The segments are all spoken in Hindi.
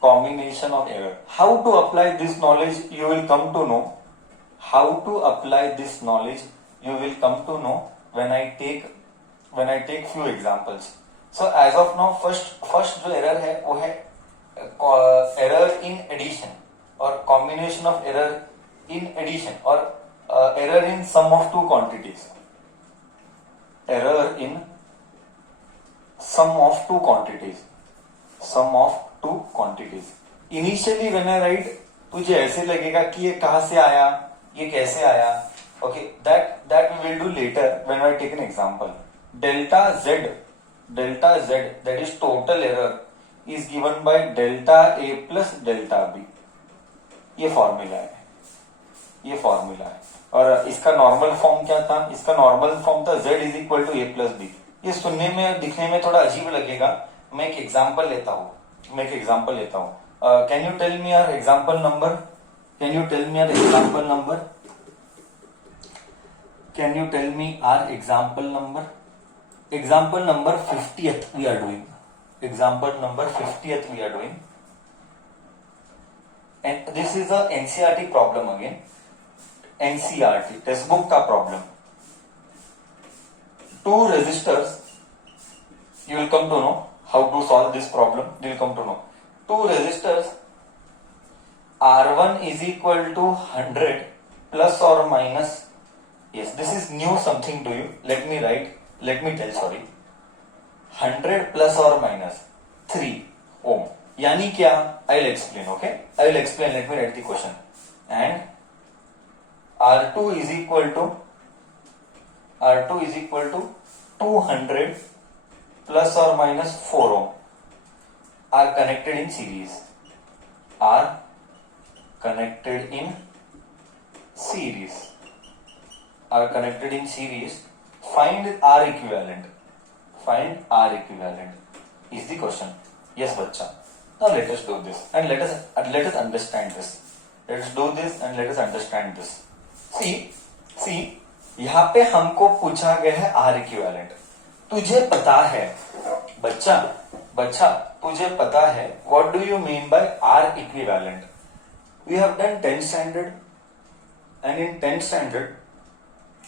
combination of error. How to apply this knowledge you will come to know. How to apply this knowledge you will come to know when I take few examples. So as of now first जो error है वो है error in addition or combination of error in addition or error in sum of two quantities. Error in sum of two quantities. Sum of two quantities. Initially when I write तुझे ऐसे लगेगा कि ये कहां से आया, ये कैसे आया. Okay, that we will do later when I take an example. Delta z that is total error is given by delta a plus delta b. ये फॉर्मूला है और इसका नॉर्मल फॉर्म क्या था. इसका नॉर्मल फॉर्म था z is equal to a plus b. ये सुनने में दिखने में थोड़ा अजीब लगेगा. मैं एक एग्जांपल लेता हूं. Can you tell me our example number. Can you tell me our example number? Example number 50th we are doing. And this is a NCERT problem again. NCERT textbook का problem. Two resistors. You will come to know how to solve this problem. You will come to know. Two resistors. R1 is equal to 100 plus or minus. Yes, this is new something to you. Let me tell. 100 plus or minus 3 ohm. यानी क्या? I will explain. Okay, I will explain. Let me write the question. And R2 is equal to 200 plus or minus 4 ohm are connected in series. Find R equivalent is the question. Yes bachcha. Now let us do this and let us understand this. See यहाँ पे हमको पूछा गया है R equivalent. तुझे पता है बच्चा तुझे पता है what do you mean by R equivalent? We have done 10th standard and in 10th standard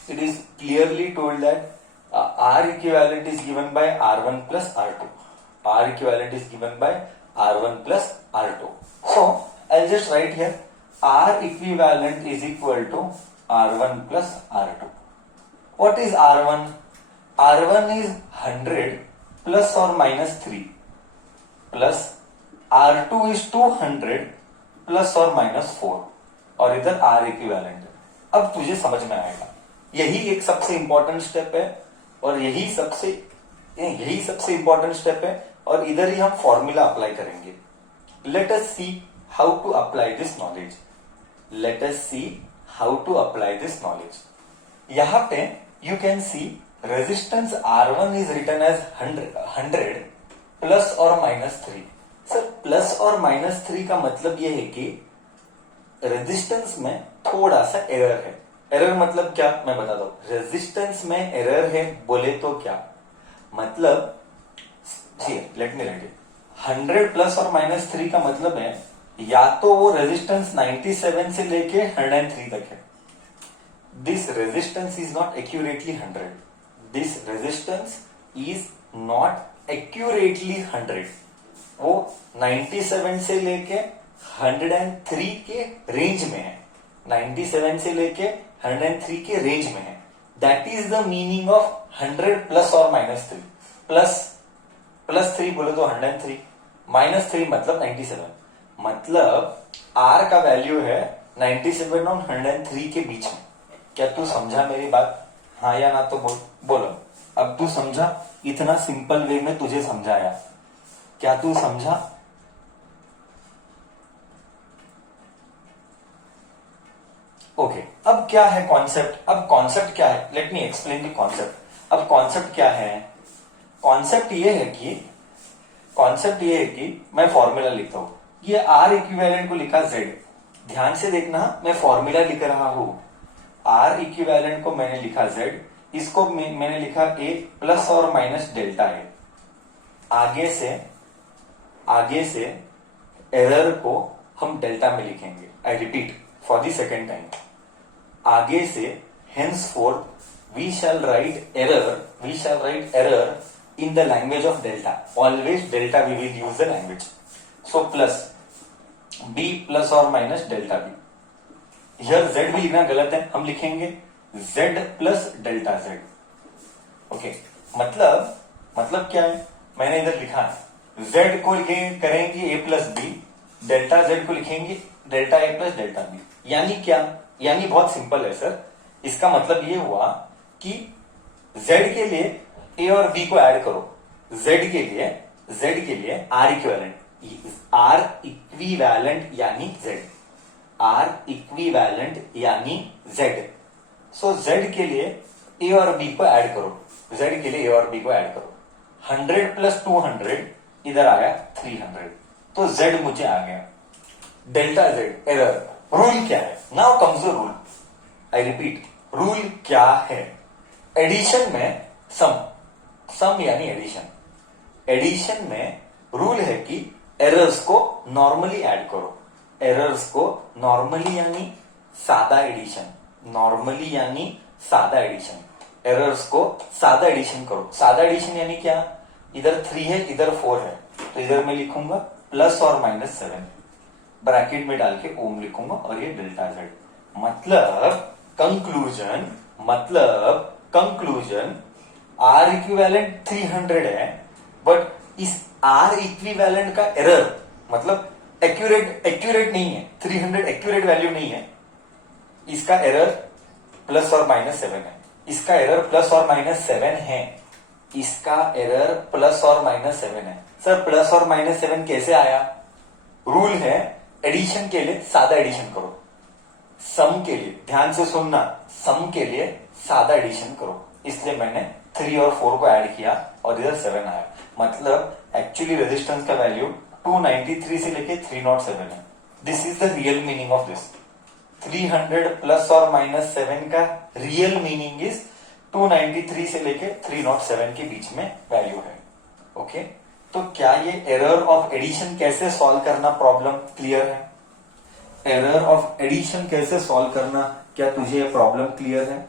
it is clearly told that R equivalent is given by R1 plus R2. So I'll just write here R equivalent is equal to R1 plus R2. What is R1? R1 is 100 plus or minus 3 plus R2 is 200 plus और माइनस 4 और इधर R इक्विवेलेंट. अब तुझे समझ में आएगा. यही एक सबसे इंपॉर्टेंट स्टेप है और यही सबसे इंपॉर्टेंट स्टेप है और इधर ही हम फॉर्मूला अप्लाई करेंगे. Let us see how to apply this knowledge. यहां पे you can see resistance R1 is written as 100 plus और माइनस 3. सर प्लस और माइनस 3 का मतलब यह है कि रेजिस्टेंस में थोड़ा सा एरर है. एरर मतलब क्या मैं बता दूं. रेजिस्टेंस में एरर है बोले तो क्या मतलब. Let me right. 100 प्लस और माइनस 3 का मतलब है या तो वो रेजिस्टेंस 97 से लेके 103 तक है. This resistance is not accurately 100. वो 97 से लेके 103 के रेंज में है. 97 से लेके 103 के रेंज में है. That is the meaning of 100 plus और माइनस 3. प्लस 3 बोले तो 103, माइनस 3 मतलब 97. मतलब R का वैल्यू है 97 और 103 के बीच में. क्या तू समझा मेरी बात? हाँ या ना तो बोलो. अब तू समझा. इतना सिंपल वे में तुझे समझाया. क्या तू समझा? ओके. अब क्या है कॉन्सेप्ट. कॉन्सेप्ट क्या है? Let me explain the concept. अब कॉन्सेप्ट क्या है? कॉन्सेप्ट ये है कि मैं फॉर्मूला लिखता हूं. ये R इक्विवेलेंट को लिखा Z. ध्यान से देखना मैं फॉर्मूला लिख रहा हूं. R इक्विवेलेंट को मैंने लिखा Z. इसको मैंने लिखा A प्लस और माइनस डेल्टा A. आगे से एरर को हम डेल्टा में लिखेंगे। I repeat for the second time, आगे से henceforth we shall write error in the language of delta. Always delta we will use the language. So plus b plus or minus delta b. Here z भी लिखना गलत है, हम लिखेंगे z plus delta z. Okay, मतलब क्या है, मैंने इधर लिखा है z को लिखेंगे करेंगे a plus b, delta z को लिखेंगे delta a plus delta b. यानी क्या, यानी बहुत सिंपल है सर, इसका मतलब ये हुआ कि z के लिए a और b को ऐड करो, z के लिए r इक्विवेलेंट यानी z, r इक्विवेलेंट यानी z. सो z के लिए a और b को ऐड करो, z के लिए a और b को ऐड करो. 100 प्लस 200 इधर आया 300, तो z मुझे आ गया. Delta z error. रूल क्या है? Now comes the rule. I repeat, rule क्या है? एडिशन में सम यानी एडिशन में रूल है कि एरर्स को नॉर्मली ऐड करो. एरर्स को नॉर्मली यानी सादा एडिशन, एरर्स को सादा एडिशन करो. सादा एडिशन यानी क्या? इधर 3 है इधर 4 है, तो इधर मैं लिखूंगा प्लस और माइनस 7, ब्रैकेट में डाल के ओम लिखूंगा और ये डेल्टा z. मतलब कंक्लूजन R इक्विवेलेंट 300 है, बट इस R इक्विवेलेंट का एरर मतलब एक्यूरेट नहीं है, 300 एक्यूरेट वैल्यू नहीं है. इसका एरर प्लस और माइनस 7 है, इसका एरर प्लस और माइनस 7 है, इसका एरर प्लस और माइनस 7 है. सर प्लस और माइनस 7 कैसे आया? रूल है एडिशन के लिए सादा एडिशन करो, सम के लिए ध्यान से सुनना, सम के लिए सादा एडिशन करो. इसलिए मैंने 3 और 4 को ऐड किया और इधर 7 आया. मतलब एक्चुअली रेजिस्टेंस का वैल्यू 293 से लेके 307 है. This is the real meaning of this. 300 plus और माइनस 7 का रियल मीनिंग इज 293 से लेके 307 के बीच में वैल्यू है. ओके, तो क्या ये एरर ऑफ एडिशन कैसे सॉल्व करना प्रॉब्लम क्लियर है? एरर ऑफ एडिशन कैसे सॉल्व करना, क्या तुझे ये प्रॉब्लम क्लियर है?